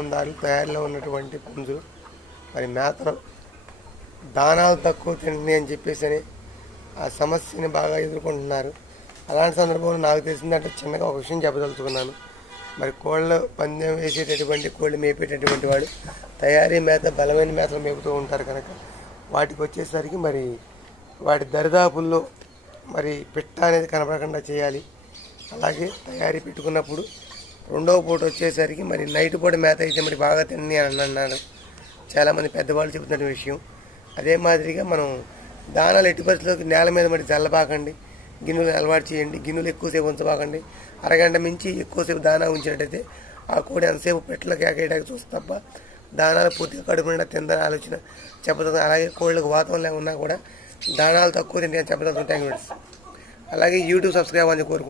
పెంపకందారులు తయారీలో ఉన్నటువంటి పుంజులు మరి మేతలు దానాలు తక్కువ తింటున్నాయి అని చెప్పేసి ఆ సమస్యని బాగా ఎదుర్కొంటున్నారు. అలాంటి సందర్భంలో నాకు తెలిసిందంటే చిన్నగా ఒక విషయం చెప్పదలుచుకున్నాను. మరి కోళ్ళు పందెం వేసేటటువంటి కోళ్ళు మేపేటటువంటి వాడు తయారీ మేత బలమైన మేతలు మేపుతూ ఉంటారు కనుక వాటికి వచ్చేసరికి మరి వాటి దరిదాపుల్లో మరి పిట్ట అనేది కనపడకుండా చేయాలి. అలాగే తయారీ పెట్టుకున్నప్పుడు రెండవ పూట వచ్చేసరికి మరి నైట్ పూట మేత అయితే మరి బాగా తిని అని అన్నాడు చాలామంది పెద్దవాళ్ళు చెబుతున్న విషయం. అదే మాదిరిగా మనం దానాలు ఎట్టి పరిస్థితుల్లోకి నేల మీద మరి చల్లబాకండి, గిన్నెలు అలవాటు చేయండి, గిన్నెలు ఎక్కువసేపు ఉంచబాకండి. అరగంట మించి ఎక్కువసేపు దానా ఉంచినట్టయితే ఆ కోడి ఎంతసేపు పెట్టలు కేకేయడానికి చూస్తే తప్ప దానాలు పూర్తిగా కడుపు నిండా తిందని ఆలోచన చెప్పదలుచుకుంటాం. అలాగే కోళ్ళకు వాతావరణం ఉన్నా కూడా దానాలు తక్కువ తింటే చెప్పదలుచుకుంటాం. అలాగే యూట్యూబ్ సబ్స్క్రైబ్ అని కోరుకుంటున్నాను.